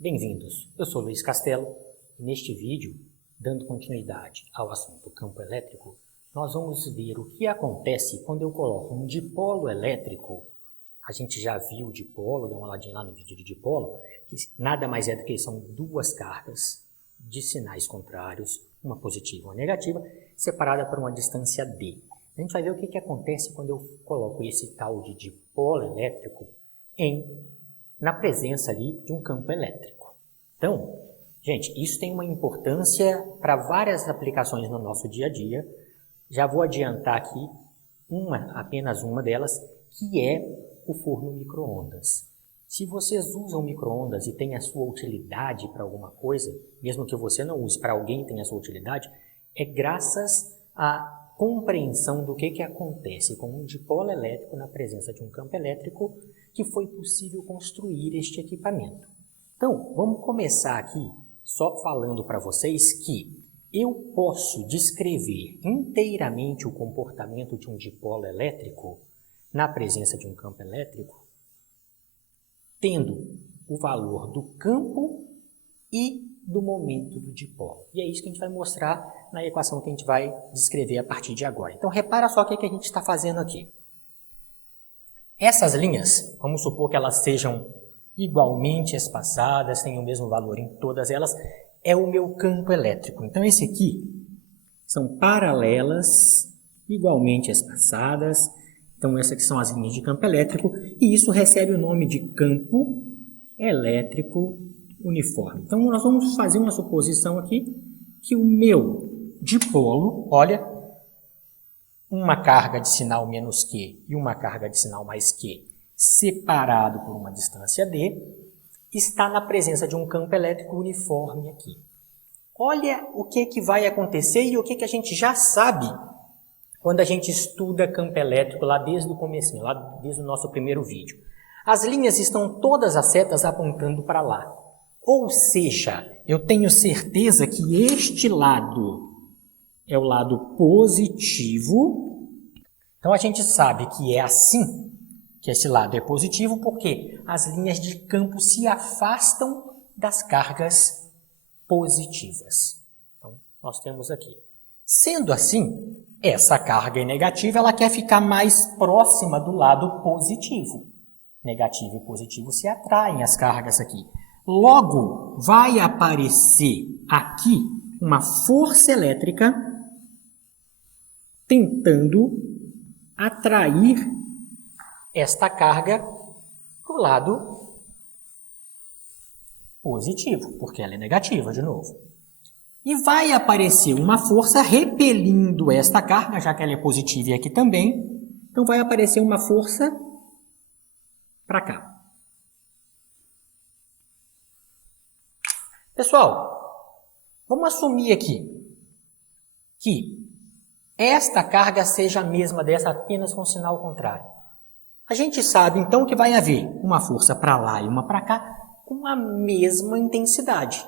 Bem-vindos, eu sou Luiz Castelo e neste vídeo, dando continuidade ao assunto campo elétrico, nós vamos ver o que acontece quando eu coloco um dipolo elétrico. A gente já viu o dipolo, dá uma olhadinha lá no vídeo de dipolo, que nada mais é do que são duas cargas de sinais contrários, uma positiva e uma negativa, separada por uma distância d. A gente vai ver o que acontece quando eu coloco esse tal de dipolo elétrico na presença ali de um campo elétrico. Então, gente, isso tem uma importância para várias aplicações no nosso dia a dia. Já vou adiantar aqui apenas uma delas, que é o forno micro-ondas. Se vocês usam micro-ondas e tem a sua utilidade para alguma coisa, mesmo que você não use, para alguém tem a sua utilidade, é graças à compreensão do que acontece com um dipolo elétrico na presença de um campo elétrico que foi possível construir este equipamento. Então, vamos começar aqui só falando para vocês que eu posso descrever inteiramente o comportamento de um dipolo elétrico na presença de um campo elétrico, tendo o valor do campo e do momento do dipolo. E é isso que a gente vai mostrar na equação que a gente vai descrever a partir de agora. Então, repara só o que a gente está fazendo aqui. Essas linhas, vamos supor que elas sejam igualmente espaçadas, tenham o mesmo valor em todas elas, é o meu campo elétrico. Então, esse aqui são paralelas, igualmente espaçadas. Então, essas aqui são as linhas de campo elétrico, e isso recebe o nome de campo elétrico uniforme. Então, nós vamos fazer uma suposição aqui, que o meu dipolo, olha, uma carga de sinal menos Q e uma carga de sinal mais Q, separado por uma distância D, está na presença de um campo elétrico uniforme aqui. Olha o que vai acontecer e o que a gente já sabe quando a gente estuda campo elétrico lá desde o comecinho, lá desde o nosso primeiro vídeo. As linhas estão todas as setas apontando para lá. Ou seja, eu tenho certeza que este lado é o lado positivo. Então, a gente sabe que é assim, que esse lado é positivo, porque as linhas de campo se afastam das cargas positivas. Então, nós temos aqui. Sendo assim, essa carga é negativa, ela quer ficar mais próxima do lado positivo. Negativo e positivo se atraem as cargas aqui. Logo, vai aparecer aqui uma força elétrica tentando atrair esta carga para o lado positivo, porque ela é negativa de novo. E vai aparecer uma força repelindo esta carga, já que ela é positiva e aqui também. Então, vai aparecer uma força para cá. Pessoal, vamos assumir aqui que esta carga seja a mesma dessa, apenas com sinal contrário. A gente sabe, então, que vai haver uma força para lá e uma para cá com a mesma intensidade.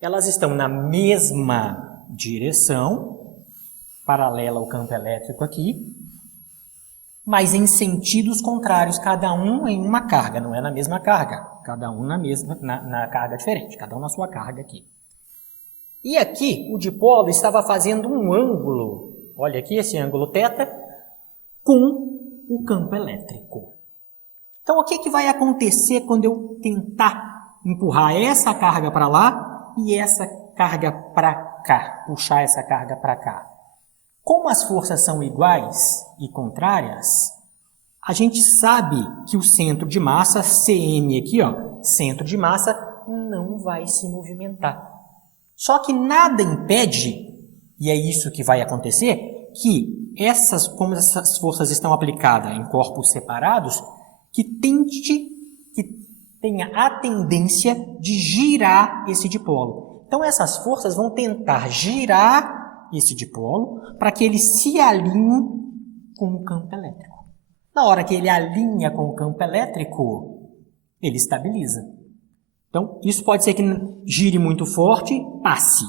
Elas estão na mesma direção, paralela ao campo elétrico aqui, mas em sentidos contrários, cada um em uma carga, não é na mesma carga, cada um na carga diferente, cada um na sua carga aqui. E aqui o dipolo estava fazendo um ângulo, olha aqui esse ângulo θ, com o campo elétrico. Então o que vai acontecer quando eu tentar empurrar essa carga para lá e essa carga para cá, puxar essa carga para cá? Como as forças são iguais e contrárias, a gente sabe que o centro de massa, CM aqui, ó, centro de massa, não vai se movimentar. Só que nada impede, e é isso que vai acontecer, que como essas forças estão aplicadas em corpos separados, que tenha a tendência de girar esse dipolo. Então essas forças vão tentar girar esse dipolo para que ele se alinhe com o campo elétrico. Na hora que ele alinha com o campo elétrico, ele estabiliza. Então, isso pode ser que gire muito forte, passe.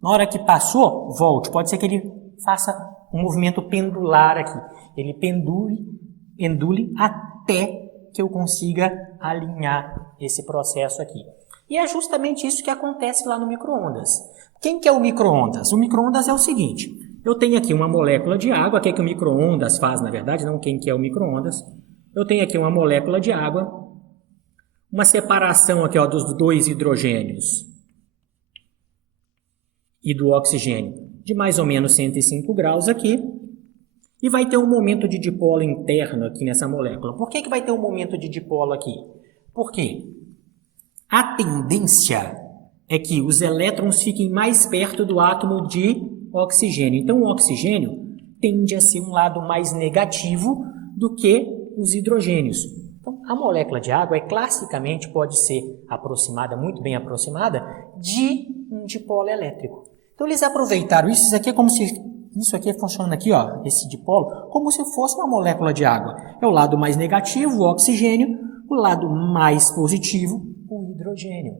Na hora que passou, volte. Pode ser que ele faça um movimento pendular aqui. Ele pendule até que eu consiga alinhar esse processo aqui. E é justamente isso que acontece lá no micro-ondas. Quem que é o micro-ondas? O micro-ondas é o seguinte, eu tenho aqui uma molécula de água, que é que o micro-ondas faz, na verdade, não quem que é o micro-ondas. Eu tenho aqui uma molécula de água, uma separação aqui ó, dos dois hidrogênios e do oxigênio de mais ou menos 105 graus aqui, e vai ter um momento de dipolo interno aqui nessa molécula. Por que vai ter um momento de dipolo aqui? Porque a tendência é que os elétrons fiquem mais perto do átomo de oxigênio. Então, o oxigênio tende a ser um lado mais negativo do que os hidrogênios. Então, a molécula de água classicamente pode ser aproximada, muito bem aproximada, de um dipolo elétrico. Então, eles aproveitaram isso. Isso aqui é como se... Isso aqui funciona aqui, ó, esse dipolo, como se fosse uma molécula de água. É o lado mais negativo, o oxigênio, o lado mais positivo, o hidrogênio.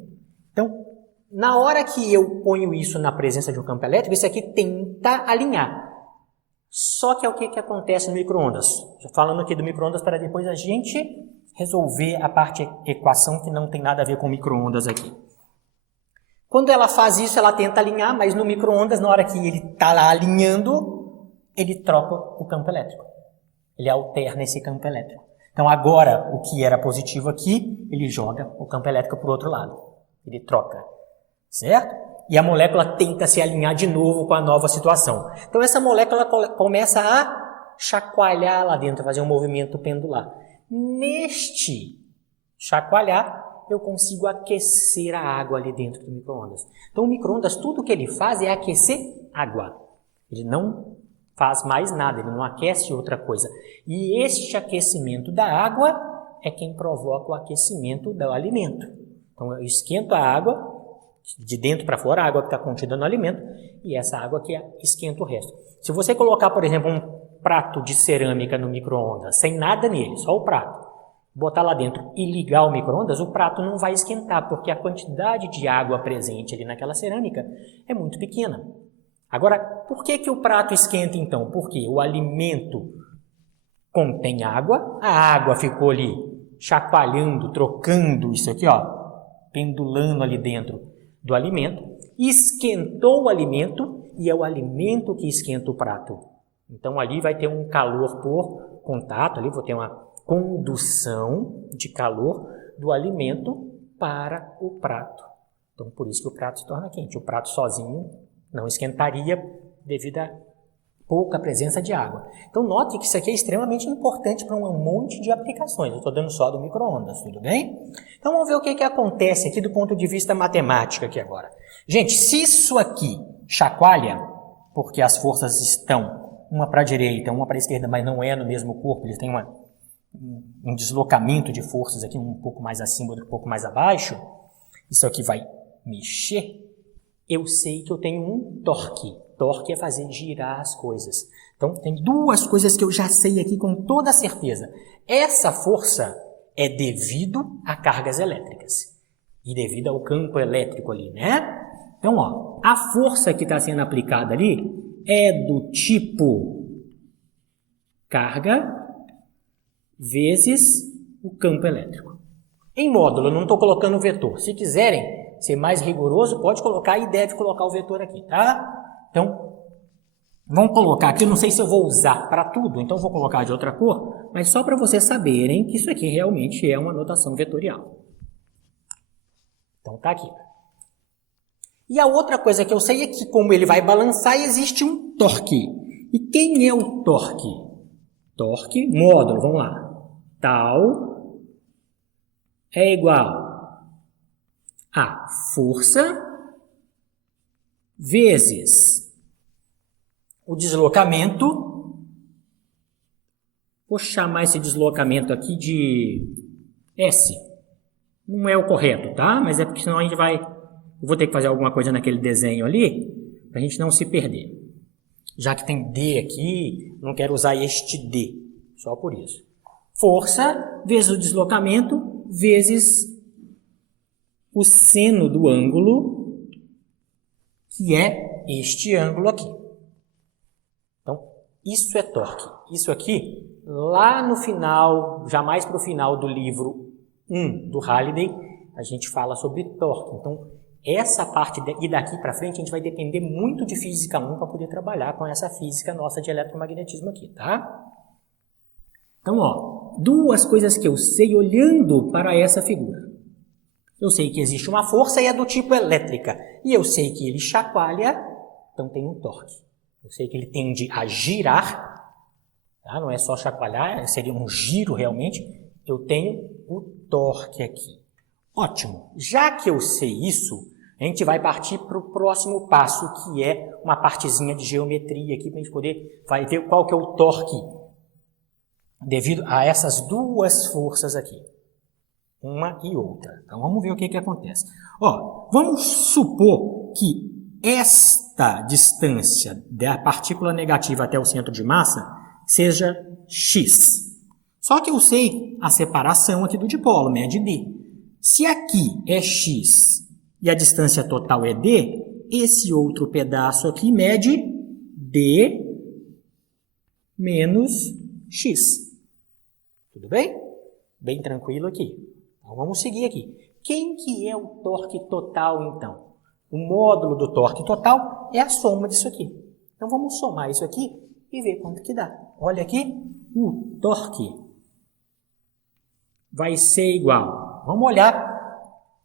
Então, na hora que eu ponho isso na presença de um campo elétrico, isso aqui tenta alinhar. Só que é o que acontece no micro-ondas. Falando aqui do micro-ondas para depois a gente resolver a parte equação que não tem nada a ver com micro-ondas aqui. Quando ela faz isso, ela tenta alinhar, mas no micro-ondas, na hora que ele está lá alinhando, ele troca o campo elétrico. Ele alterna esse campo elétrico. Então agora, o que era positivo aqui, ele joga o campo elétrico para o outro lado. Ele troca. Certo? E a molécula tenta se alinhar de novo com a nova situação. Então essa molécula começa a chacoalhar lá dentro, fazer um movimento pendular. Neste chacoalhar, eu consigo aquecer a água ali dentro do micro-ondas. Então o micro-ondas, tudo que ele faz é aquecer água. Ele não faz mais nada, ele não aquece outra coisa. E este aquecimento da água é quem provoca o aquecimento do alimento. Então eu esquento a água, de dentro para fora, a água que está contida no alimento, e essa água que esquenta o resto. Se você colocar, por exemplo, um prato de cerâmica no micro-ondas, sem nada nele, só o prato, botar lá dentro e ligar o micro-ondas, o prato não vai esquentar, porque a quantidade de água presente ali naquela cerâmica é muito pequena. Agora, por que o prato esquenta então? Porque o alimento contém água, a água ficou ali chacoalhando, trocando isso aqui, ó, pendulando ali dentro do alimento, esquentou o alimento e é o alimento que esquenta o prato. Então ali vai ter um calor por contato, ali vou ter uma condução de calor do alimento para o prato. Então por isso que o prato se torna quente. O prato sozinho não esquentaria devido a pouca presença de água. Então note que isso aqui é extremamente importante para um monte de aplicações. Eu estou dando só do micro-ondas, tudo bem? Então vamos ver o que acontece aqui do ponto de vista matemático aqui agora. Gente, se isso aqui chacoalha, porque as forças estão uma para a direita, uma para a esquerda, mas não é no mesmo corpo, eles têm um deslocamento de forças aqui um pouco mais acima, um pouco mais abaixo, isso aqui vai mexer, eu sei que eu tenho um torque. Torque é fazer girar as coisas. Então, tem duas coisas que eu já sei aqui com toda certeza. Essa força é devido a cargas elétricas e devido ao campo elétrico ali, né? Então, ó, a força que está sendo aplicada ali é do tipo carga vezes o campo elétrico. Em módulo, eu não estou colocando o vetor. Se quiserem ser mais rigoroso, pode colocar e deve colocar o vetor aqui, tá? Então, vamos colocar aqui, eu não sei se eu vou usar para tudo, então vou colocar de outra cor, mas só para vocês saberem que isso aqui realmente é uma notação vetorial. Então, tá aqui. E a outra coisa que eu sei é que, como ele vai balançar, existe um torque. E quem é o torque? Torque, módulo, vamos lá. Tal é igual a força vezes o deslocamento. Vou chamar esse deslocamento aqui de S. Não é o correto, tá? Mas é porque senão a gente vai... Eu vou ter que fazer alguma coisa naquele desenho ali, para a gente não se perder. Já que tem D aqui, não quero usar este D, só por isso. Força vezes o deslocamento vezes o seno do ângulo, que é este ângulo aqui. Então, isso é torque. Isso aqui, lá no final, já mais para o final do livro 1 do Halliday, a gente fala sobre torque. Então, essa parte e daqui para frente a gente vai depender muito de física 1 para poder trabalhar com essa física nossa de eletromagnetismo aqui, tá? Então, ó, duas coisas que eu sei olhando para essa figura. Eu sei que existe uma força e é do tipo elétrica. E eu sei que ele chacoalha, então tem um torque. Eu sei que ele tende a girar, tá? Não é só chacoalhar, seria um giro realmente. Eu tenho o torque aqui. Ótimo. Já que eu sei isso, a gente vai partir para o próximo passo, que é uma partezinha de geometria aqui, para a gente poder ver qual que é o torque devido a essas duas forças aqui. Uma e outra. Então, vamos ver o que acontece. Ó, vamos supor que esta distância da partícula negativa até o centro de massa seja x. Só que eu sei a separação aqui do dipolo, mede d. Se aqui é x e a distância total é d, esse outro pedaço aqui mede d menos x. Tudo bem? Bem tranquilo aqui. Então, vamos seguir aqui. Quem que é o torque total, então? O módulo do torque total é a soma disso aqui. Então, vamos somar isso aqui e ver quanto que dá. Olha aqui, o torque vai ser igual. Vamos olhar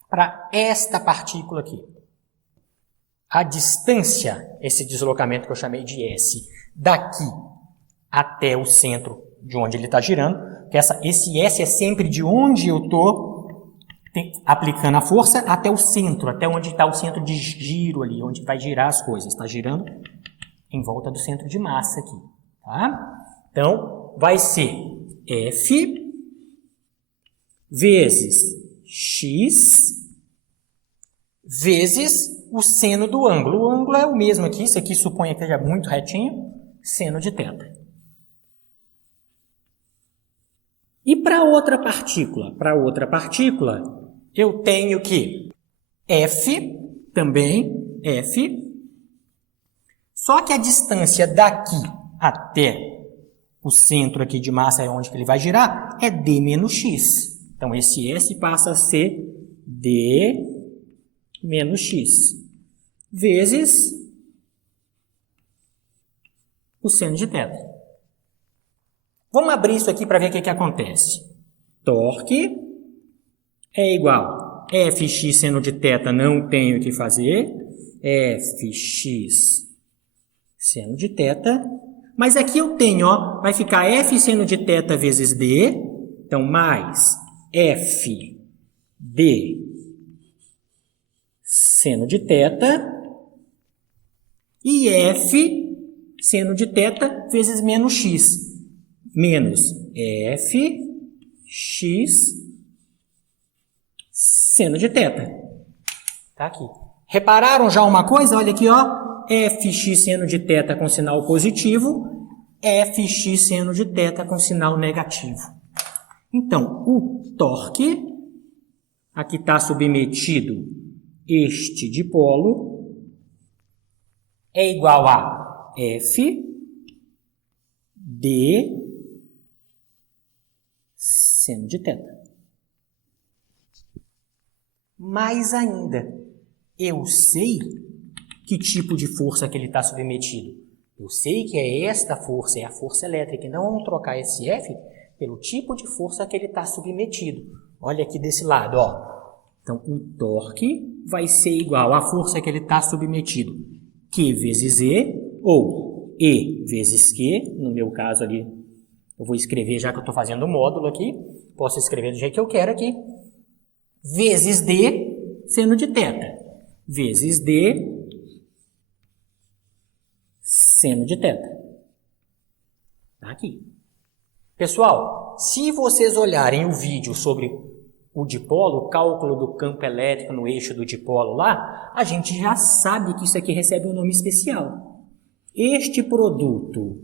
para esta partícula aqui. A distância, esse deslocamento que eu chamei de S, daqui até o centro de onde ele está girando, que esse S é sempre de onde eu estou aplicando a força até o centro, até onde está o centro de giro ali, onde vai girar as coisas. Está girando em volta do centro de massa aqui. Tá? Então, vai ser F vezes x vezes o seno do ângulo. O ângulo é o mesmo aqui, isso aqui suponha que seja muito retinho, seno de θ. E para outra partícula, eu tenho que F, também F, só que a distância daqui até o centro aqui de massa, é onde que ele vai girar, é d menos x. Então, esse S passa a ser d menos x, vezes o seno de θ. Vamos abrir isso aqui para ver o que acontece. Torque é igual a Fx seno de θ, não tenho o que fazer. Fx seno de θ. Mas aqui eu tenho, ó, vai ficar F seno de θ vezes d. Então, mais F d seno de θ e F seno de θ vezes menos x. Menos F x seno de θ. Tá aqui. Repararam já uma coisa? Olha aqui, ó. Fx seno de θ com sinal positivo, Fx seno de θ com sinal negativo. Então, o torque, aqui está submetido este dipolo, é igual a F d seno de θ. Mais ainda, eu sei que tipo de força que ele está submetido. Eu sei que é esta força, é a força elétrica. Então, vamos trocar esse F pelo tipo de força que ele está submetido. Olha aqui desse lado, ó. Então, o torque vai ser igual à força que ele está submetido. Q vezes E, ou E vezes Q. No meu caso ali, eu vou escrever, já que eu estou fazendo o módulo aqui, posso escrever do jeito que eu quero aqui. Vezes D, seno de θ. Vezes D, seno de θ. Tá aqui. Pessoal, se vocês olharem o vídeo sobre o dipolo, o cálculo do campo elétrico no eixo do dipolo lá, a gente já sabe que isso aqui recebe um nome especial. Este produto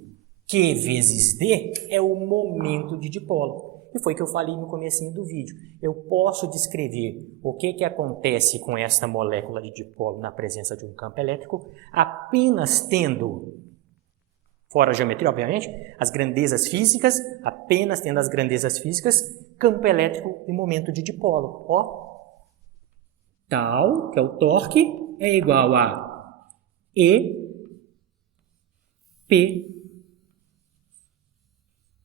Q vezes D é o momento de dipolo. E foi o que eu falei no comecinho do vídeo. Eu posso descrever o que acontece com esta molécula de dipolo na presença de um campo elétrico apenas tendo, fora a geometria, obviamente, as grandezas físicas, apenas tendo as grandezas físicas, campo elétrico e momento de dipolo. Ó, tal, que é o torque, é igual a EP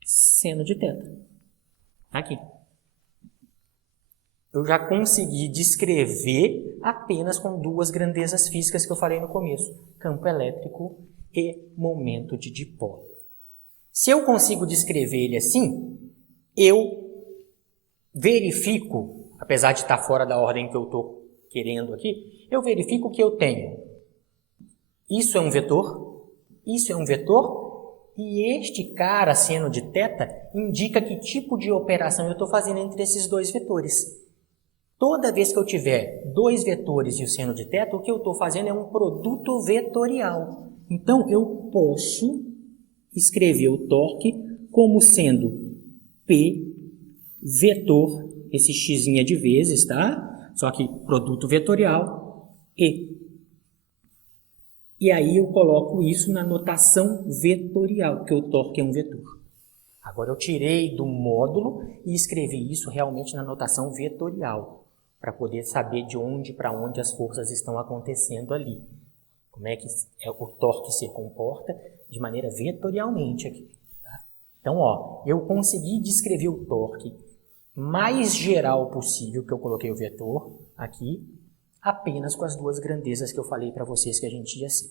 seno de θ. Aqui. Eu já consegui descrever apenas com duas grandezas físicas que eu falei no começo. Campo elétrico e momento de dipolo. Se eu consigo descrever ele assim, eu verifico, apesar de estar fora da ordem que eu estou querendo aqui, eu verifico que eu tenho isso é um vetor, isso é um vetor, e este cara, seno de θ, indica que tipo de operação eu estou fazendo entre esses dois vetores. Toda vez que eu tiver dois vetores e o seno de θ, o que eu estou fazendo é um produto vetorial. Então, eu posso escrever o torque como sendo P vetor, esse x de vezes, tá? Só que produto vetorial, E. E aí eu coloco isso na notação vetorial, porque o torque é um vetor. Agora eu tirei do módulo e escrevi isso realmente na notação vetorial, para poder saber de onde para onde as forças estão acontecendo ali. Como é que o torque se comporta de maneira vetorialmente aqui. Tá? Então, ó, eu consegui descrever o torque mais geral possível, que eu coloquei o vetor aqui, apenas com as duas grandezas que eu falei para vocês que a gente ia ser.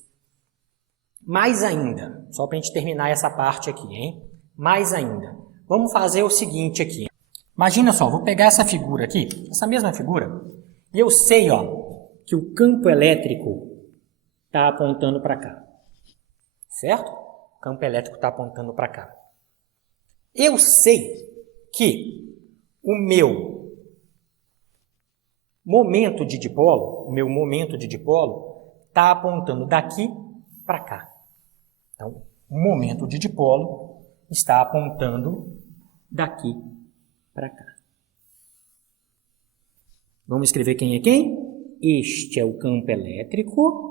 Mais ainda, só para a gente terminar essa parte aqui, hein? Mais ainda, vamos fazer o seguinte aqui. Imagina só, vou pegar essa figura aqui, essa mesma figura, e eu sei, ó, que o campo elétrico está apontando para cá. Certo? O campo elétrico está apontando para cá. Eu sei que o meu momento de dipolo, está apontando daqui para cá. Então, o momento de dipolo está apontando daqui para cá. Vamos escrever quem é quem? Este é o campo elétrico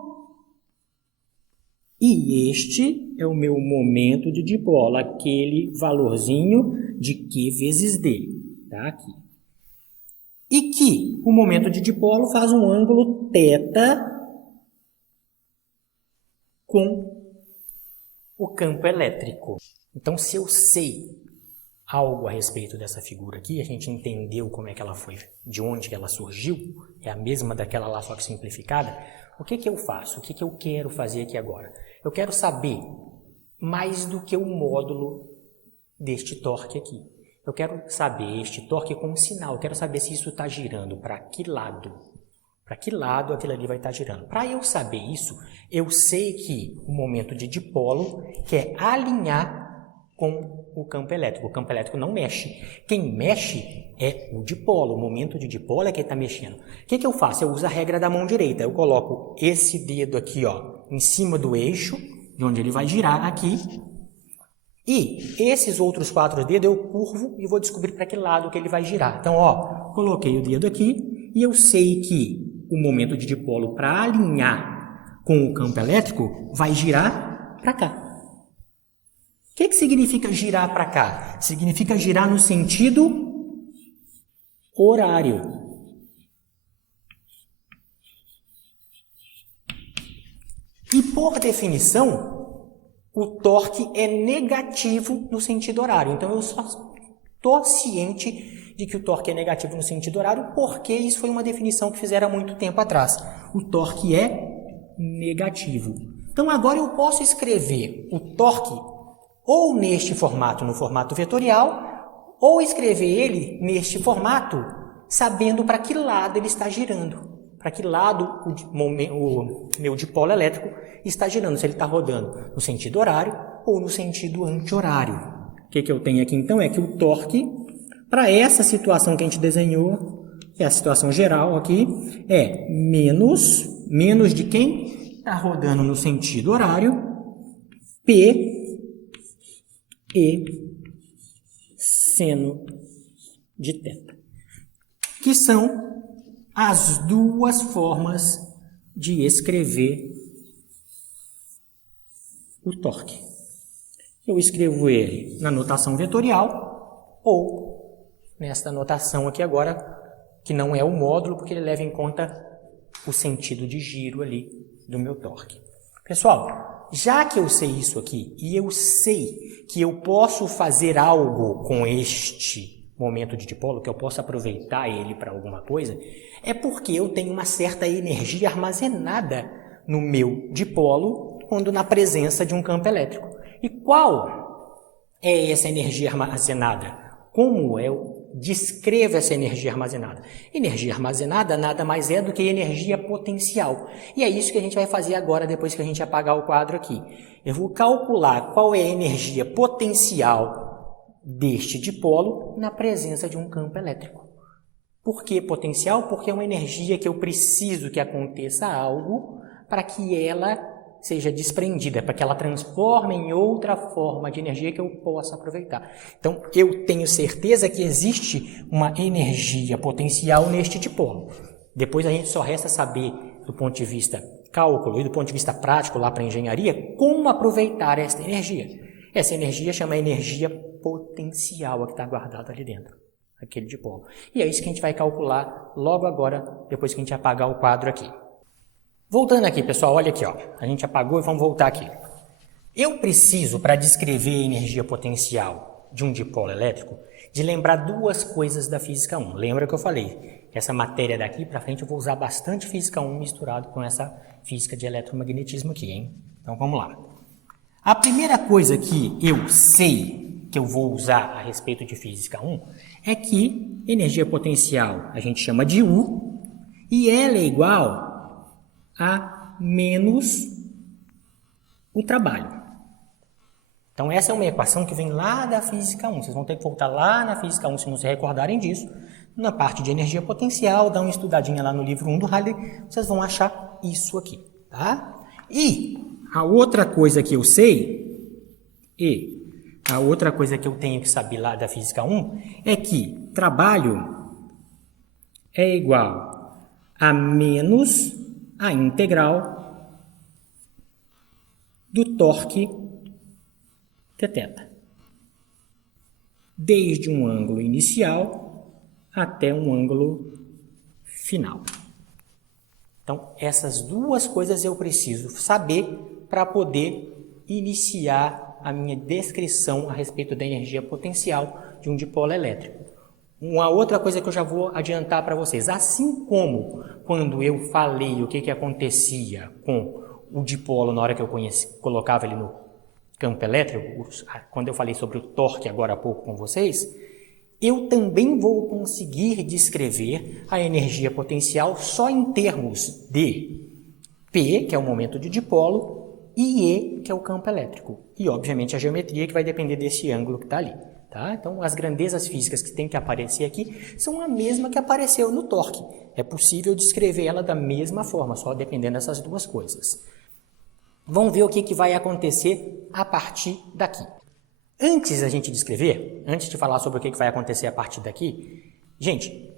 e este é o meu momento de dipolo, aquele valorzinho de Q vezes D, tá? Aqui. E que o momento de dipolo faz um ângulo θ com o campo elétrico. Então, se eu sei algo a respeito dessa figura aqui, a gente entendeu como é que ela foi, de onde ela surgiu, é a mesma daquela lá, só que simplificada, o que que eu faço? O que que eu quero fazer aqui agora? Eu quero saber mais do que o módulo deste torque aqui. Eu quero saber este torque com um sinal, eu quero saber se isso está girando para que lado. Para que lado aquilo ali vai estar girando. Para eu saber isso, eu sei que o momento de dipolo quer alinhar com o campo elétrico. O campo elétrico não mexe. Quem mexe é o dipolo. O momento de dipolo é quem está mexendo. O que que eu faço? Eu uso a regra da mão direita. Eu coloco esse dedo aqui, ó, em cima do eixo, de onde ele vai girar aqui. E esses outros 4 dedos eu curvo e vou descobrir para que lado que ele vai girar. Então, ó, coloquei o dedo aqui e eu sei que o momento de dipolo para alinhar com o campo elétrico vai girar para cá. O que significa girar para cá? Significa girar no sentido horário. E por definição, o torque é negativo no sentido horário. Então, eu só estou ciente de que o torque é negativo no sentido horário, porque isso foi uma definição que fizeram há muito tempo atrás. O torque é negativo. Então, agora eu posso escrever o torque ou neste formato, no formato vetorial, ou escrever ele neste formato, sabendo para que lado ele está girando. Para que lado o meu dipolo elétrico está girando, se ele está rodando no sentido horário ou no sentido anti-horário. O que eu tenho aqui, então, é que o torque, para essa situação que a gente desenhou, que é a situação geral aqui, é menos de quem está rodando no sentido horário, P e seno de θ, que são as duas formas de escrever o torque. Eu escrevo ele na notação vetorial ou nesta notação aqui agora, que não é o módulo, porque ele leva em conta o sentido de giro ali do meu torque. Pessoal, já que eu sei isso aqui, e eu sei que eu posso fazer algo com este momento de dipolo, que eu posso aproveitar ele para alguma coisa, é porque eu tenho uma certa energia armazenada no meu dipolo quando na presença de um campo elétrico. E qual é essa energia armazenada? Como eu descrevo essa energia armazenada? Energia armazenada nada mais é do que energia potencial. E é isso que a gente vai fazer agora, depois que a gente apagar o quadro aqui. Eu vou calcular qual é a energia potencial deste dipolo na presença de um campo elétrico. Por que potencial? Porque é uma energia que eu preciso que aconteça algo para que ela seja desprendida, para que ela transforme em outra forma de energia que eu possa aproveitar. Então, eu tenho certeza que existe uma energia potencial neste dipolo. Depois a gente só resta saber, do ponto de vista cálculo e do ponto de vista prático lá para a engenharia, como aproveitar essa energia. Essa energia chama energia potencial, a que está guardada ali dentro, aquele dipolo. E é isso que a gente vai calcular logo agora, depois que a gente apagar o quadro aqui. Voltando aqui, pessoal, olha aqui, ó. A gente apagou e vamos voltar aqui. Eu preciso, para descrever a energia potencial de um dipolo elétrico, de lembrar duas coisas da Física 1. Lembra que eu falei? Essa matéria daqui para frente eu vou usar bastante Física 1 misturado com essa física de eletromagnetismo aqui, hein? Então vamos lá. A primeira coisa que eu sei que eu vou usar a respeito de Física 1 é que energia potencial a gente chama de U e ela é igual a menos o trabalho. Então, essa é uma equação que vem lá da Física 1. Vocês vão ter que voltar lá na Física 1, se não se recordarem disso. Na parte de energia potencial, dá uma estudadinha lá no livro 1 do Halley, vocês vão achar isso aqui, tá? E a outra coisa que eu sei, a outra coisa que eu tenho que saber lá da Física 1, é que trabalho é igual a menos a integral do torque θ, desde um ângulo inicial até um ângulo final. Então, essas duas coisas eu preciso saber para poder iniciar a minha descrição a respeito da energia potencial de um dipolo elétrico. Uma outra coisa que eu já vou adiantar para vocês, assim como quando eu falei o que acontecia com o dipolo na hora que eu colocava ele no campo elétrico, quando eu falei sobre o torque agora há pouco com vocês, eu também vou conseguir descrever a energia potencial só em termos de P, que é o momento de dipolo, e E, que é o campo elétrico. E, obviamente, a geometria que vai depender desse ângulo que está ali. Tá? Então, as grandezas físicas que tem que aparecer aqui são a mesma que apareceu no torque. É possível descrever ela da mesma forma, só dependendo dessas duas coisas. Vamos ver o que vai acontecer a partir daqui. Antes da gente descrever, antes de falar sobre o que vai acontecer a partir daqui, gente,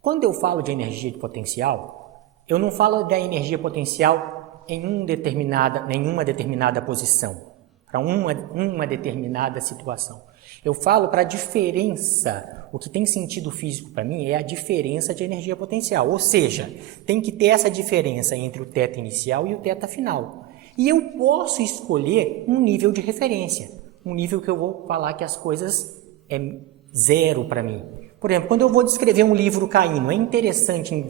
quando eu falo de energia de potencial, eu não falo da energia potencial em nenhuma determinada posição, para uma determinada situação. Eu falo para a diferença. O que tem sentido físico para mim é a diferença de energia potencial. Ou seja, tem que ter essa diferença entre o θ inicial e o θ final. E eu posso escolher um nível de referência. Um nível que eu vou falar que as coisas é zero para mim. Por exemplo, quando eu vou descrever um livro caindo, é interessante em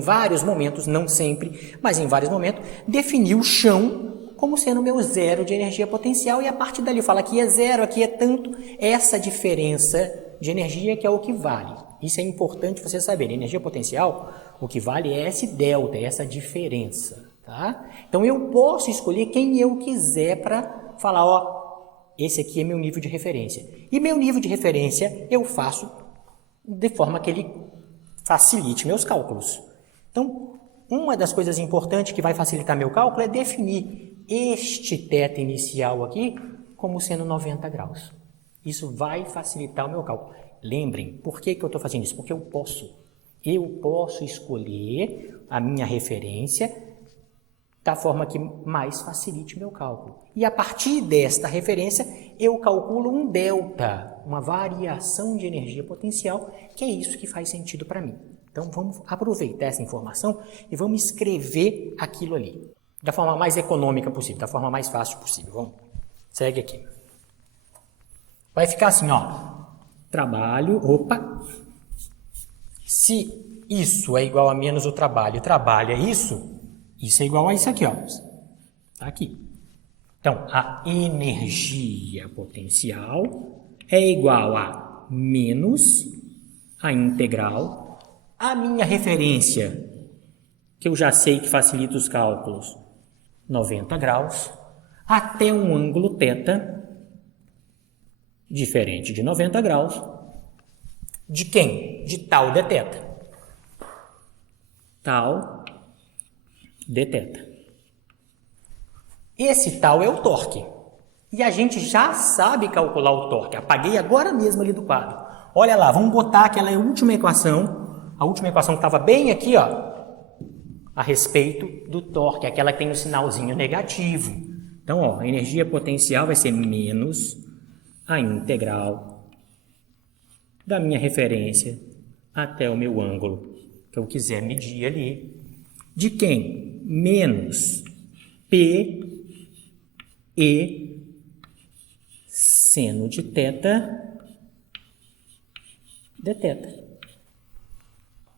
vários momentos, não sempre, mas em vários momentos, definir o chão como sendo o meu zero de energia potencial, e a partir dali eu falo aqui é zero, aqui é tanto, essa diferença de energia que é o que vale. Isso é importante você saber. Energia potencial, o que vale é esse delta, essa diferença. Tá? Então eu posso escolher quem eu quiser para falar, ó, esse aqui é meu nível de referência. E meu nível de referência eu faço de forma que ele facilite meus cálculos. Então, uma das coisas importantes que vai facilitar meu cálculo é definir este θ inicial aqui como sendo 90 graus. Isso vai facilitar o meu cálculo. Lembrem, por que eu estou fazendo isso? Porque eu posso escolher a minha referência da forma que mais facilite meu cálculo. E a partir desta referência, eu calculo um delta, uma variação de energia potencial, que é isso que faz sentido para mim. Então, vamos aproveitar essa informação e vamos escrever aquilo ali, da forma mais econômica possível, da forma mais fácil possível. Vamos, segue aqui. Vai ficar assim, ó, trabalho, se isso é igual a menos o trabalho é isso é igual a isso aqui, ó, tá aqui. Então, a energia potencial é igual a menos a integral, a minha referência, que eu já sei que facilita os cálculos, 90 graus, até um ângulo θ, diferente de 90 graus, de quem? De tal dθ. Tal dθ. Esse tal é o torque. E a gente já sabe calcular o torque. Apaguei agora mesmo ali do quadro. Olha lá, vamos botar aquela última equação. A última equação que estava bem aqui, ó, a respeito do torque, aquela que tem o sinalzinho negativo. Então, ó, a energia potencial vai ser menos a integral da minha referência até o meu ângulo que eu quiser medir ali. De quem? Menos P e seno de θ dθ.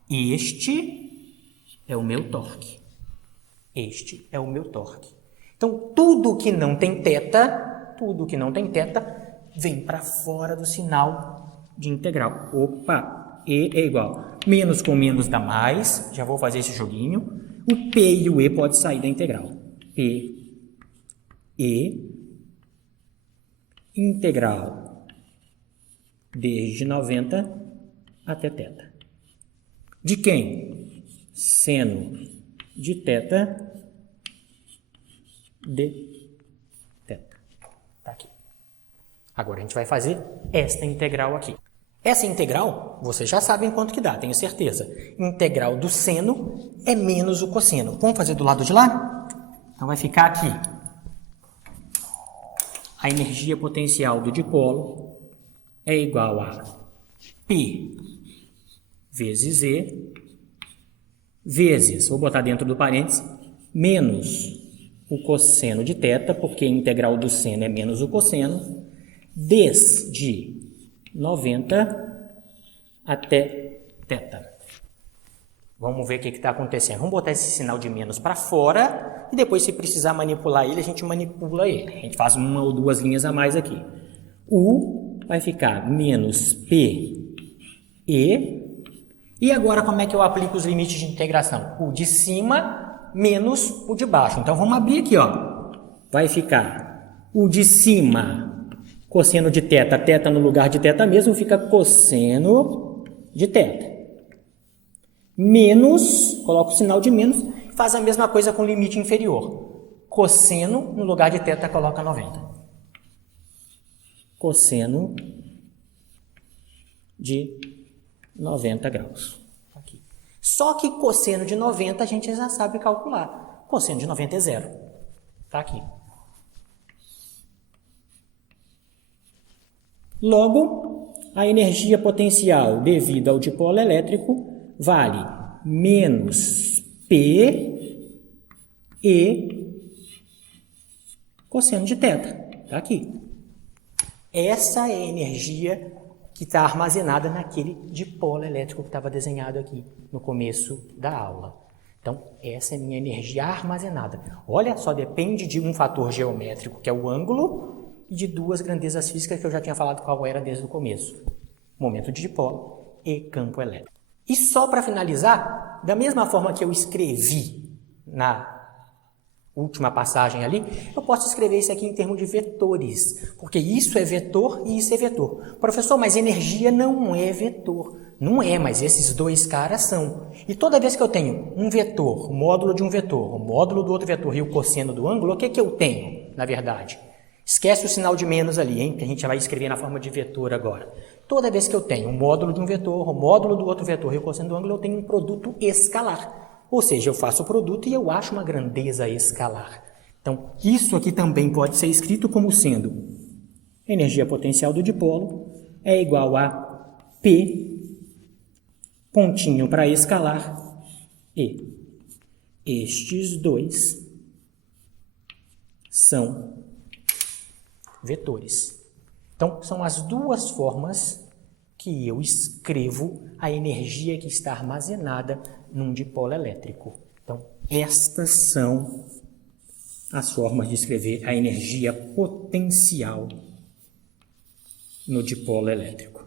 Este é o meu torque. Este é o meu torque. Então, tudo que não tem θ, vem para fora do sinal de integral. E é igual. Menos com menos dá mais. Já vou fazer esse joguinho. O P e o E pode sair da integral. P, E, integral desde 90 até θ. De quem? Seno de θ de θ. Tá aqui. Agora a gente vai fazer esta integral aqui. Essa integral, vocês já sabem quanto que dá, tenho certeza. Integral do seno é menos o cosseno. Vamos fazer do lado de lá? Então vai ficar aqui. A energia potencial do dipolo é igual a P vezes E vezes, vou botar dentro do parênteses, menos o cosseno de θ, porque a integral do seno é menos o cosseno, desde 90 até θ. Vamos ver o que está acontecendo. Vamos botar esse sinal de menos para fora e depois, se precisar manipular ele, a gente manipula ele. A gente faz uma ou duas linhas a mais aqui. U vai ficar menos P, E. E agora, como é que eu aplico os limites de integração? O de cima menos o de baixo. Então, vamos abrir aqui, ó. Vai ficar o de cima, cosseno de θ, θ no lugar de θ mesmo, fica cosseno de θ. Menos, coloca o sinal de menos, faz a mesma coisa com o limite inferior. Cosseno, no lugar de θ, coloca 90. Cosseno de 90 graus. Aqui. Só que cosseno de 90 a gente já sabe calcular. Cosseno de 90 é zero. Está aqui. Logo, a energia potencial devida ao dipolo elétrico vale menos P e cosseno de θ. Está aqui. Essa é a energia que está armazenada naquele dipolo elétrico que estava desenhado aqui no começo da aula. Então, essa é a minha energia armazenada. Olha só, depende de um fator geométrico, que é o ângulo, e de duas grandezas físicas que eu já tinha falado qual era desde o começo. Momento de dipolo e campo elétrico. E só para finalizar, da mesma forma que eu escrevi na última passagem ali, eu posso escrever isso aqui em termos de vetores, porque isso é vetor e isso é vetor. Professor, mas energia não é vetor. Não é, mas esses dois caras são. E toda vez que eu tenho um vetor, o módulo de um vetor, o módulo do outro vetor e o cosseno do ângulo, o que eu tenho, na verdade? Esquece o sinal de menos ali, hein, que a gente vai escrever na forma de vetor agora. Toda vez que eu tenho um módulo de um vetor, o módulo do outro vetor e o cosseno do ângulo, eu tenho um produto escalar. Ou seja, eu faço o produto e eu acho uma grandeza escalar. Então, isso aqui também pode ser escrito como sendo energia potencial do dipolo é igual a P pontinho para escalar, e estes dois são vetores. Então, são as duas formas que eu escrevo a energia que está armazenada num dipolo elétrico. Então, estas são as formas de escrever a energia potencial no dipolo elétrico.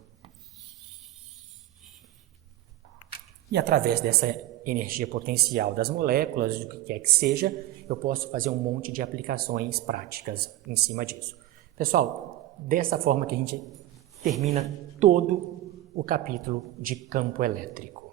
E através dessa energia potencial das moléculas, do que quer que seja, eu posso fazer um monte de aplicações práticas em cima disso. Pessoal, dessa forma que a gente termina todo o capítulo de campo elétrico.